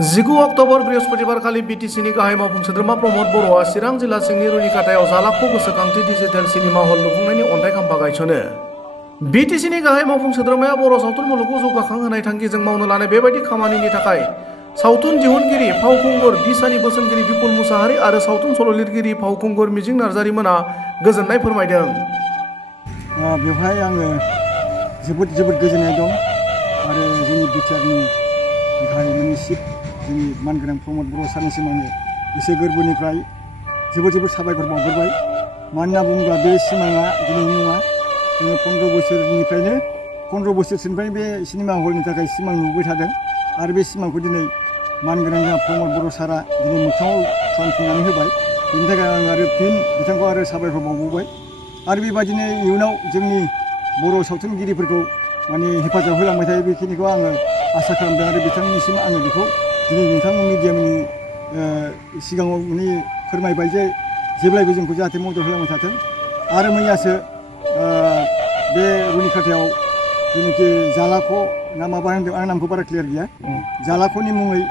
19 October बृहस्पतिबारखालि बिटिसिनि गाहाय मावफुं सोद्रोमा प्रमद बर'आ चिरां जिल्ला सिंनि रुनिकाटायाव जालाखौ गोसोखांथि डिजिटेल सिनेमा हल लुफुंनायनि अन्थाइ खाम्फा गायसनो। बिटिसिनि गाहाय मावफुं सोद्रोमाया बर' सावथुन मुलुगखौ जौगाखांहोनाय थांखिजों मावनो लानाय बेबायदि खामानिनि थाखाय सावथुन दिहुनगिरि फावखुंगुर बिसानि बोसोनगिरि बिपुल मुसाहारि आरो सावथुन सल' लिरगिरि फावखुंगुर मिजिं नार्जारि मोना गोजोननाय फोरमायदों। बेवहाय आङो जोबोद गोजोननाय दं आरो जोंनि बिटिआरनि गाहाय मिनिस्ट्रि जोंनि मानगोनां प्रमद बर' सारनिसिम आङो गोसो गोरबोनिफ्राय जोबोद साबायखर बावहरबाय। मानो होनना बुङोब्ला बे सिमाङा दिनैनि नङा, जोङो 15 बोसोरसोनिफ्राय बे सिनेमा हलनि थाखाय सिमां नुबोबाय थादों आरो बे सिमांखौ दिनै मानगोनां जोंहा प्रमद बर' सारा दिनै मोगथाङाव खालामफुंनानै होबाय। बेनि थाखाय आं आरो फिन बिथांखौ आरो साबायखर बावबाय आरो बेबायदिनो इयुनाव जोंनि बर' सावथुनगिरिफोरखौ हेफाजाब होलांबाय थायो बेखिनिखौ आङो आसा खालामदों आरो बिथांनिसिम आङो बेखौ दिनै नोंथां मिडियामनि सिगाङाव फोरमायबाय जे जेब्लायबो जोंखौ जाहाथे मदद होलांबाय थाथों। आरो मैयासो बे रुनिकाटायाव जेनाखि जालाख' ना माबा होनदों, आं नामखौ बारा क्लियार गैया, जालाख'नि मुङै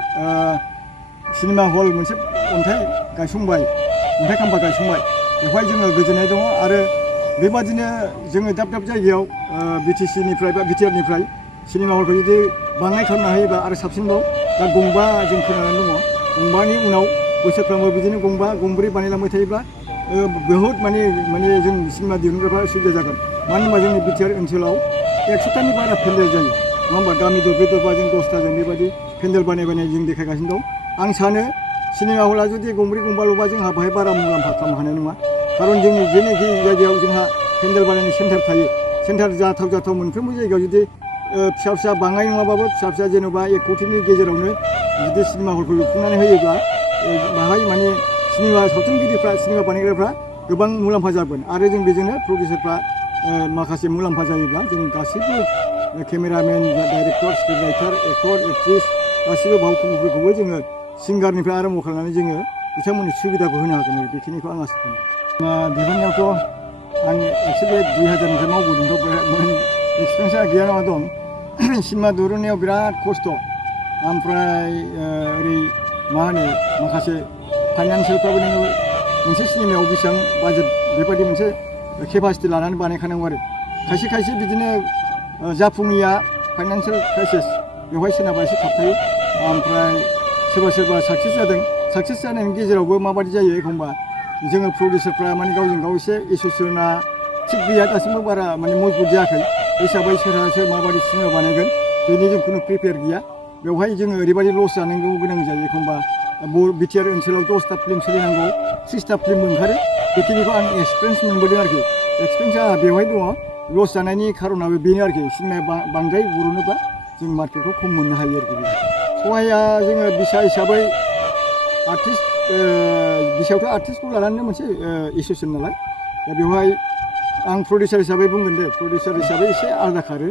सिनेमा हल मोनसे अन्थाइ खाम्फा गायसंबाय। बेवहाय जोङो गोजोननाय दङ आरो बेबादिनो जोङो दाब जायगायाव बिटिसिनिफ्राय बा बिटिआरनिफ्राय सिनेमा हलखौ जुदि बाङाय खालामना होयोबा आरो साबसिनबाव। दा 5 जों खोनानानै दङ, 5नि उनाव बोसोरफ्रोमबो बिदिनो 5-6 बानायलांबाय थायोब्ला बहुद जों सिनेमा दिहुनग्राफ्रा सुबिदा जागोन। मानो होनबा जोंनि बिटिआर ओनसोलाव 100टानि बारा पेन्डेल जायो, नङा होमबा? गामि दरब्रै-दरबाजों 10टाजों बेबायदि पेन्डेल बानाय जों देखायगासिनो दं। आं सानो सिनेमा हला जुदि 5-6ल'बा जोंहा बाहाय बारा मुलाम्फा खालामनो हानाय नङा। खारन जोंनि जेनाखि जायगायाव जोंहा पेन्डेल बानायनाय सेन्टार थायो, सेन्टार जाथाव मोनफ्रोमबो जायगायाव जुदि फिसा बाङाय नङाबाबो फिसा जेन'बा 1 कौटिनि गेजेरावनो जुदि सिनेमा हलखौ लुफुंनानै होयोब्ला बाहाय सिनेमा सावथुनगिरिफ्रा, सिनेमा बानायग्राफ्रा गोबां मुलाम्फा जागोन आरो जों बेजोंनो प्रडिउसारफ्रा माखासे मुलाम्फा जायोब्ला जों गासैबो cameramen, director, script writer, actor, actress गासैबो फावखुंगुरफोरखौबो जोङो सिंगारनिफ्राय आरम्भ खालामनानै जोङो बिथांमोननि सुबिदाखौ होनो हागोन। बेखिनिखौ आं आसा खालामो। दिहुननायावथ' आं एक्सुवेलि 2000निफ्राय मावबोदोंथ' एक्सपिरियेन्सा गैया नङा दं। सिनेमा दिहुननायाव बिराद खस्थ', ओमफ्राय ओरै माखासे फाइनान्सियेलफ्राबो नोङो मोनसे सिनेमायाव बेसेबां बाजेट बेबायदि मोनसे केपासिटि लानानै बानायखानांगौ आरो खायसे बिदिनो जाफुङैया फाइनान्सियेल क्राइसिस, बेवहाय सोरनाबा एसे थाबथायो। ओमफ्राय सोरबा साक्सेस जादों। साक्सेस जानायनि गेजेरावबो माबायदि जायो एखमबा जोङो प्रडिउसारफ्रा गावजों गाव एसे एसोसिएसना थिग गैया, दासिमबो बारा मजबुत जायाखै। हिसाबै सोर माबायदि सिनेमा बानायगोन बेनि जों खुनु प्रिपेयार गैया। बेवहाय जोङो ओरैबायदि लस जानांगौ गोनां जायो एखमबा। बिटिआर ओनसोलाव 10टा फिल्म सोलिनांगौ, 30टा फिल्म ओंखारो। बेखिनिखौ आं एक्सपिरियेन्स मोनबोदों आरोखि। एक्सपिरियेन्सा बेवहाय दङ। लस जानायनि खारनाबो बेनो आरोखि, सिनेमाया बांद्राय बर'नोबा जों मार्केटखौ खम मोननो हायो आरोखि। सहायआ जोङो बिसा हिसाबै आर्टिस्ट, बिसायावथ' आर्टिस्टखौ लानानै मोनसे एसोसिएसन नालाय, दा बेवहाय आं प्रडिउसार हिसाबै बुंगोन दे, प्रडिउसार हिसाबै एसे आलादा खारो,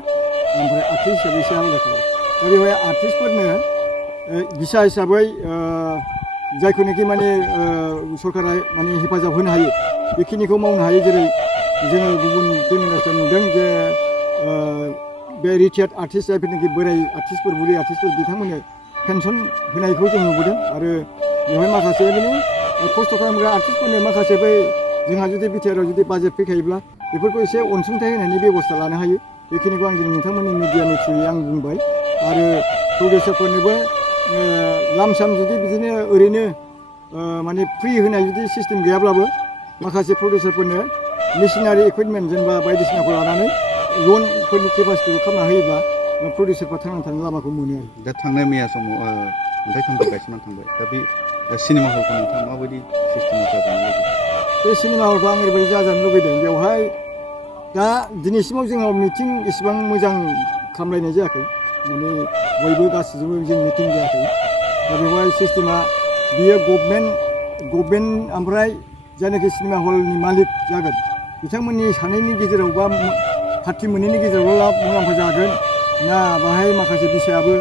ओमफ्राय आर्टिस्ट हिसाबै एसे आलादा खारो। दा बेवहाय आर्टिस्टफोरनो बिसा हिसाबै जायखौनाखि सरकारा हेफाजाब होनो हायो बेखिनिखौ मावनो हायो। जेरै जोङो गुबुन फिल्म इन्डास्ट्रियाव नुदों जे बे रिटायार्ड आर्टिस्ट, जायफोरनाखि बोराय आर्टिस्टफोर, बुरै आर्टिस्टफोर, बिथांमोननो पेनसन होनायखौ जों नुबोदों। आरो बेवहाय माखासे खस्थ' खालामग्रा आर्टिस्टफोरनो माखासे जोंहा जुदि बिटिआरआव जुदि बाजेट फैखायोब्ला बेफोरखौ एसे अनसुंथाइ होनायनि बेब'स्था लानो हायो। बेखिनिखौ आं दिनै नोंथांमोननि मिडियानि थ्रुयै आं बुंबाय। आरो प्रडिउसारफोरनोबो लामसाम जुदि बिदिनो ओरैनो फ्रि होनाय जुदि सिस्टेम गैयाब्लाबो माखासे प्रडिउसारफोरनो मेसिनारि इकुइपमेन्ट जेनेबा बायदिसिनाखौ लानानै लनफोरनि केपासिटिखौ खालामना होयोब्ला प्रडिउसारफ्रा थांना थानायनि लामाखौ मोनो आरो। दा थांनाय मैया समाव अन्थाइ खाम्फा गायसननानै थांबाय। दा बे सिनेमा हलखौ नोंथाङा माबायदि सिस्टेमाव जाजानो लुबैदों? बे सिनेमा हलखौ आं ओरैबायदि जाजानो लुबैदों, बेवहाय दा दिनैसिमाव जोंनाव मिटिं इसेबां मोजां खालामलायनाय जायाखै। बयबो गासैजोंबो जों मिटिं जायाखै। दा बेवहाय सिस्टेमा बियो गभर्नमेन्ट ओमफ्राय जायनाखि सिनेमा हलनि मालिक जागोन बिथांमोननि सानैनि गेजेराव बा पार्टि मोननैनि गेजेरावल' मुलाम्फा जागोन ना बाहाय माखासे बिसायाबो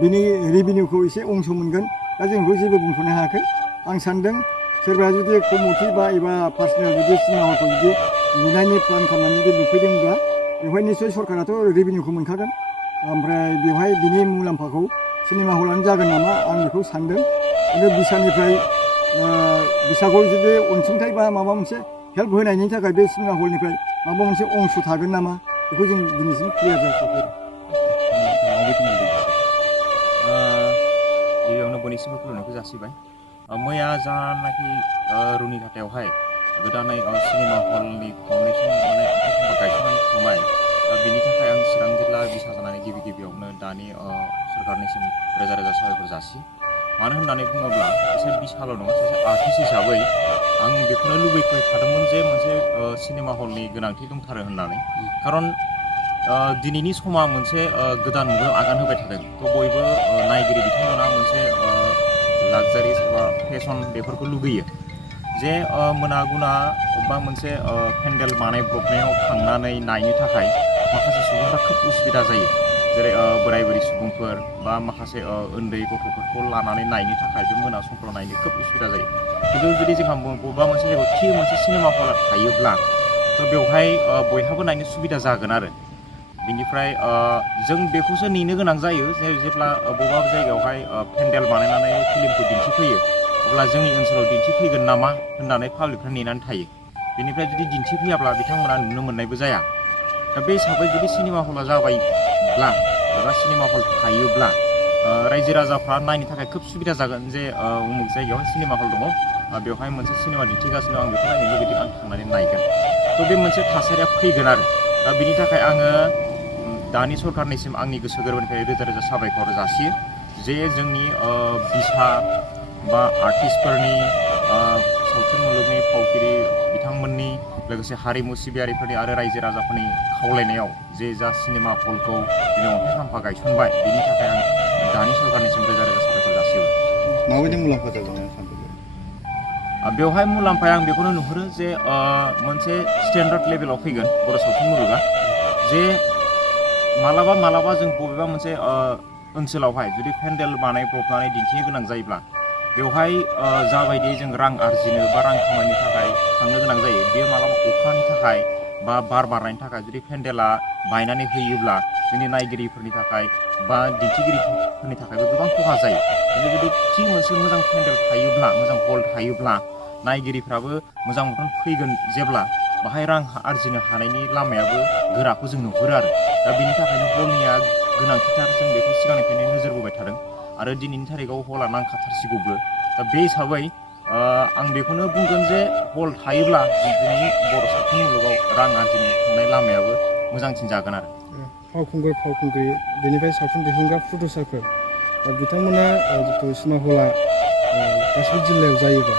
बिनि रेभिनिउखौ एसे अंश मोनगोन। दा जों बेखौ जेबो बुंथ'नो हायाखै। आं सानदों सोरबाया जुदि कमिटि एबा पार्सनेल जुदि सिनेमा हलखौ जुदि लुनायनि प्लान खालामनानै जुदि लुफैदोंब्ला बेवहाय निस्सय सरकाराथ' रेभिनिउखौ मोनखागोन। ओमफ्राय बेवहाय बिनि मुलाम्फाखौ सिनेमा हलानो जागोन नामा आं बेखौ सानदों आरो बिसानिफ्राय बिसाखौ जुदि अनसुंथाइ बा माबा मोनसे हेल्प होनायनि थाखाय बे सिनेमा हलनिफ्राय माबा मोनसे अंश थागोन नामा बेखौ जों दिनैसिम क्लियार जाथ'वाखै माबायदि मोनदों गिबियावनो बयनिसिमबो खुलुमनायखौ जासिबाय मैया जानाखि रुनिकाटायावहाय गोदानै सिनेमा हलनि फाउन्डेसन माने गायसननानै थांबाय बिनि थाखाय आं चिरां जिल्ला बिसा जानानै गिबियावनो दानि सरकारनिसिम रोजा रोजा साबायखर जासियो मानो होननानै बुङोब्ला सासे बिसाल' नङा सासे आर्टिस्ट हिसाबै आं बेखौनो लुबैबाय थादोंमोन जे मोनसे सिनेमा हलनि गोनांथि दंथारो होननानै खारन दिनैनि समा मोनसे गोदान मुगायाव आगान होबाय थादों थ' बयबो नायगिरि बिथांमोना मोनसे लाक्जारिस एबा फेशन बेफोरखौ लुगैयो जे मोना गुना बबेबा मोनसे पेन्डेल बानायब्रबनायाव थांनानै नायनो थाखाय माखासे सुबुंफ्रा खोब उसुबिदा जायो जेरै बोराय बुरै सुबुंफोर बा माखासे उन्दै गथ'फोरखौ लानानै नायनो थाखाय बे मोना समफ्राव नायनो खोब उसुबिदा जायो खिन्थु जुदि जोंहा बबेबा मोनसे जायगायाव थि मोनसे सिनेमा हल थायोब्ला थ' बेवहाय बयहाबो नायनो सुबिदा जागोन आरो बिनिफ्राय जों बेखौसो नेनो गोनां जायो जे जेब्ला बबेबा जायगायावहाय पेन्डेल बानायनानै फिल्मखौ दिन्थिफैयो अब्ला जोंनि ओनसोलाव दिन्थिफैगोन नामा होननानै पाब्लिकफ्रा नेनानै थायो बेनिफ्राय जुदि दिन्थिफैयाब्ला बिथांमोना नुनो मोननायबो जाया दा बे हिसाबै जुदि सिनेमा हला जाबायब्ला एबा सिनेमा हल थायोब्ला रायजो राजाफ्रा नायनो थाखाय खोब सुबिदा जागोन जे उमुक जायगायावहाय सिनेमा हल दङ बेवहाय मोनसे सिनेमा दिन्थिगासिनो आं बेखौ नायनो लुबैदों आं थांनानै नायगोन थ' बे मोनसे थासारिया फैगोन आरो दा बिनि थाखाय आङो दानि सरकारनिसिम आंनि गोसो गोरबोनिफ्राय रोजा रोजा साबायखर जासियो जे जोंनि बिसा बा आर्टिस्टफोरनि सावथुन मुलुगनि फावगिरि बिथांमोननि लोगोसे हारिमु सिबियारिफोरनि आरो रायजो राजाफोरनि खावलायनायाव जे जा सिनेमा हलखौ दिनै अन्थाइ खाम्फा गायसनबाय बिनि थाखाय आं दानि सरकारनिसिम रोजा रोजा साबायखर जासियो माबायदि मुलाम्फा जागोन सानदों बेवहाय मुलाम्फाया आं बेखौनो नुहुरो जे मोनसे स्टेन्डार्ड लेभेलाव फैगोन बर' सावथुन मुलुगा जे मालाबा जों बबेबा मोनसे ओनसोलावहाय जुदि पेन्डेल बानायब्रबनानै दिन्थिनो गोनां जायोब्ला बेवहाय जाबायदि जों रां आरजिनो बा रां खामायनो थाखाय थांनो गोनां जायो बेयो मालाबा अखानि थाखाय बा बार बारनायनि थाखाय जुदि पेन्डेला बायनानै होयोब्ला जोंनि नायगिरिफोरनि थाखाय बा दिन्थिगिरिफोरनि थाखायबो गोबां खहा जायो जुदि थि मोनसे मोजां पेन्डेल थायोब्ला मोजां हल थायोब्ला नायगिरिफ्राबो मोजां मथन फैगोन जेब्ला बाहाय रां आरजिनो हानायनि लामायाबो गोराखौ जों नुहुरो आरो दा बेनि थाखायनो हलनिया गोनांथिथार जों बेखौ सिगांनिफ्रायनो नोजोर बोबाय थादों आरो दिनैनि थारिखआव हला नांखाथारसिगौबो दा बे हिसाबै आं बेखौनो बुंगोन जे हल थायोब्ला दिनै बर' सावथुन मुलुगाव रां आरजिनो थांनाय लामायाबो मोजांसिन जागोन आरो फावखुंग्रि बेनिफ्राय सावथुन दिहुनग्रा प्रडिउसारफोर बिथांमोना जिथु सिनेमा हला गासिबो जिल्लायाव जायोबा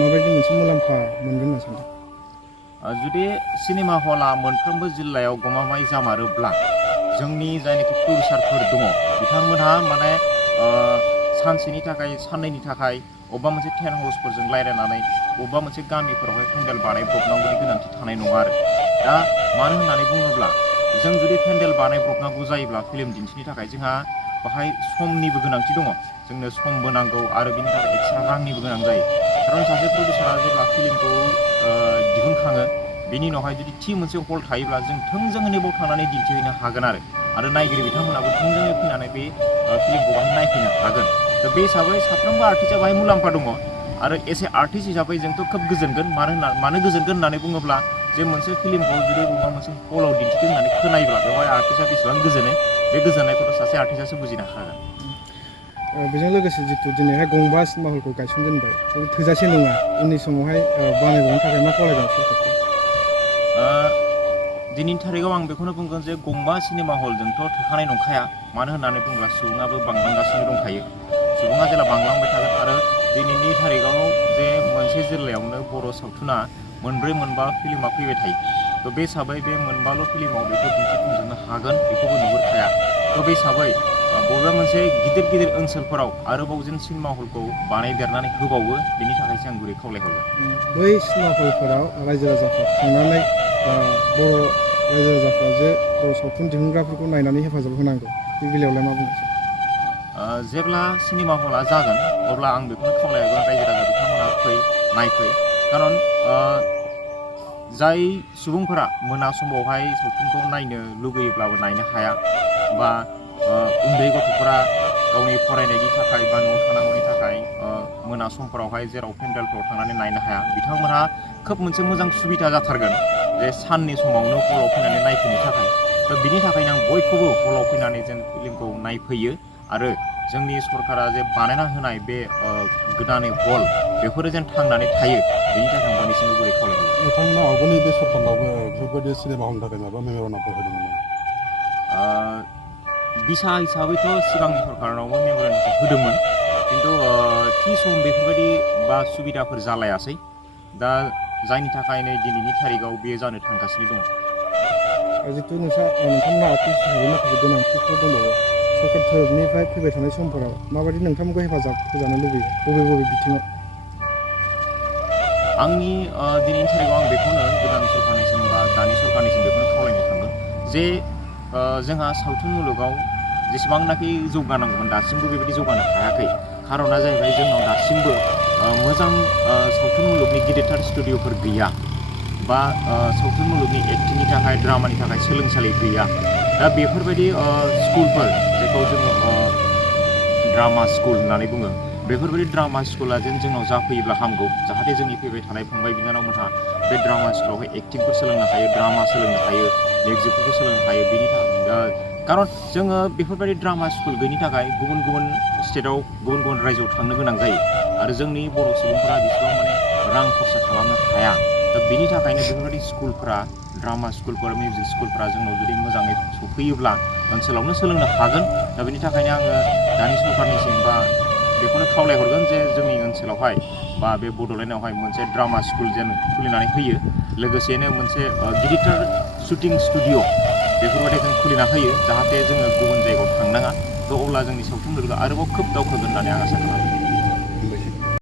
माबायदि मोनसे मुलाम्फा मोनगोन होनना सानदों जुदि सिनेमा हला मोनफ्रोमबो जिल्लायाव गमामायै जामारोब्ला जोंनि जायनाखि प्रडिउसारफोर दङ बिथांमोनहा माने सानसेनि थाखाय साननैनि थाखाय अबेबा मोनसे टेन्ट हाउसफोरजों रायज्लायनानै बबेबा मोनसे गामिफोरावहाय पेन्डेल बानायब्रबनांगौनि गोनांथि थानाय नङा आरो दा मानो होननानै बुङोब्ला जों जुदि पेन्डेल बानायब्रबनांगौ जायोब्ला फिल्म दिन्थिनो थाखाय जोंहा बाहाय समनिबो गोनांथि दङ जोंनो समबो नांगौ आरो बिनि थाखाय एक्सट्रा रांनिबो गोनां जायो खारन सासे प्रडिउसारा जेब्ला फिल्मखौ दिहुनखाङो बेनि उनावहाय जुदि थि मोनसे हल थायोब्ला जों थोंजोङै बाव थांनानै दिन्थिहैनो हागोन आरो नायगिरि बिथांमोनाबो थोंजोङै फैनानै बे फिल्मखौ बाहाय नायफैनो हागोन दा बे हिसाबै साफ्रोमबो आर्टिस्टआ बाहाय मुलाम्फा दङ आरो एसे आर्टिस्ट हिसाबै जोंथ' खोब गोजोनगोन मानो गोजोनगोन होननानै बुङोब्ला जे मोनसे फिल्मखौ जुदि बबेबा मोनसे हलाव दिन्थिदों होननानै खोनायोब्ला बेवहाय आर्टिस्टआ बेसेबां गोजोनो बे गोजोननायखौथ' सासे आर्टिस्टआसो बुजिनो हागोन बेजों लोगोसे जितु दिनैहाय गंबा सिनेमा हलखौ गायसनजेनबाय थोजासे नङा उननि समावहाय बानायबावनो थाखाय मा खावलायगोन सरकारखौ दिनैनि थारिखआव आं बेखौनो बुंगोन जे गंबा सिनेमा हलजोंथ' थोखानाय नंखाया मानो होननानै बुङोब्ला सुबुङाबो बांलांगासिनो दंखायो सुबुङा जेला बांलांबाय थागोन आरो दिनैनि थारिखआव जे मोनसे जिल्लायावनो बर' सावथुना मोनब्रै मोनबा फिल्मा फैबाय थायो थ' बे हिसाबै बे मोनबाल' फिल्माव बेखौ दिन्थिफुंजोबनो हागोन बेखौबो नुहुरखाया थ' बे हिसाबै बबेबा मोनसे गिदिर ओनसोलफोराव आरोबाव जेन सिनेमा हलखौ बानायदेरनानै होबावो बेनि थाखायसो आं गुरै खावलायहरगोन बै सिनेमा हलफोराव रायजो राजाफ्रा थांनानै बर' रायजो राजाफ्रा जे बर' सावथुन दिहुनग्राफोरखौ नायनानै हेफाजाब होनांगौ बे बेलायावलाय मा बुंनो जेब्ला सिनेमा हला जागोन अब्ला आं बेखौनो खावलायहरगोन रायजो राजा बिथांमोना नायफै खारन जाय सुबुंफोरा मोना समावहाय सावथुनखौ नायनो लुगैयोब्लाबो नायनो हाया बा उन्दै गथ'फोरा गावनि फरायनायनि थाखाय बा न'आव थानांगौनि थाखाय मोना समफोरावहाय जेराव पेन्डेलफ्राव थांनानै नायनो हाया बिथांमोनहा खोब मोनसे मोजां सुबिदा जाथारगोन जे साननि समावनो हलाव फैनानै नायफैनो थाखाय दा बिनि थाखायनो आं बयखौबो हलाव फैनानै जेन फिल्मखौ नायफैयो आरो जोंनि सरकारा जे बानायना होनाय बे गोदानै हल बेफोरो जेन थांनानै थायो बेनि थाखाय आं बयनिसिमबो गुरै खावलायहरो नोंथांमोना आवगोलनि बे सरखारनावबो बेफोरबायदि सिनेमा हलनि थाखाय माबा मेम'रेन्डामफोर होदोंमोन नामा? दिशा हिसाबैथ' सिगांनि सरकारनावबो मेम'रेन्डामखौ होदोंमोन खिन्थु थि सम बेफोरबायदि बा सुबिदाफोर जालायासै दा जायनि थाखाय नै दिनैनि थारिखआव बेयो जानो थांगासिनो दङ। जितु नोंथांमोना आर्टिस्ट हिसाबै माखासे गोनांथिफोर दंबावो सरकार थोरफनिफ्राय फैबाय थानाय समफोराव माबायदि नोंथांमोनखौ हेफाजाब होजानो लुबैयो बबे बिथिङाव? आंनि दिनैनि थारिखआव आं बेखौनो गोदान सरकारनिसिम बा दानि सरकारनिसिम बेखौनो खावलायनो थाङो जे जोंहा सावथुन मुलुगाव जेसेबांनाखि जौगानांगौमोन दासिमबो बेबायदि जौगानो हायाखै खारना जाहैबाय जोंनाव दासिमबो मोजां सावथुन मुलुगनि गिदिरथार स्टुडिअफोर गैया बा सावथुन मुलुगनि एक्टिंनि थाखाय ड्रामानि थाखाय सोलोंसालि गैया दा बेफोरबायदि स्कुलफोर जायखौ जोङो ड्रामा स्कुल होननानै बुङो बेफोरबायदि ड्रामा स्कुला जेन जोंनाव जाफैयोब्ला हामगौ जाहाथे जोंनि फैबाय थानाय फंबाय बिनानावमोनहा बे ड्रामा स्कुलावहाय एक्टिंफोर सोलोंनो हायो ड्रामा सोलोंनो हायो मिउजिकफोरखौ सोलोंनो हायो बेनि थाखाय खारन जोङो बेफोरबायदि ड्रामा स्कुल गैयिनि थाखाय गुबुन गुबुन स्टेटआव गुबुन गुबुन रायजोआव थांनो गोनां जायो आरो जोंनि बर' सुबुंफोरा बेसेबां माने रां खरसा खालामनो हाया दा बेनि थाखायनो बेफोरबायदि स्कुलफोरा ड्रामा स्कुलफोर मिउजिक स्कुलफोरा जोंनाव जुदि मोजाङै सफैयोब्ला ओनसोलावनो सोलोंनो हागोन दा बेनि थाखायनो आङो दानि सरकारनिसिम बा बेखौनो खावलायहरगोन जे जोंनि ओनसोलावहाय बा बे बड'लेण्डआवहाय मोनसे ड्रामा स्कुल जेन खुलिनानै होयो लोगोसेनो मोनसे गिदिरथार शुटिं स्टुडिअ बेफोरबायदि जों खुलिना होयो जाहाथे जोङो गुबुन जायगायाव थांनाङा थ' अब्ला जोंनि सावथुन मुलुगा आरोबाव खोब दावखोगोन होननानै आं आसा खालामो।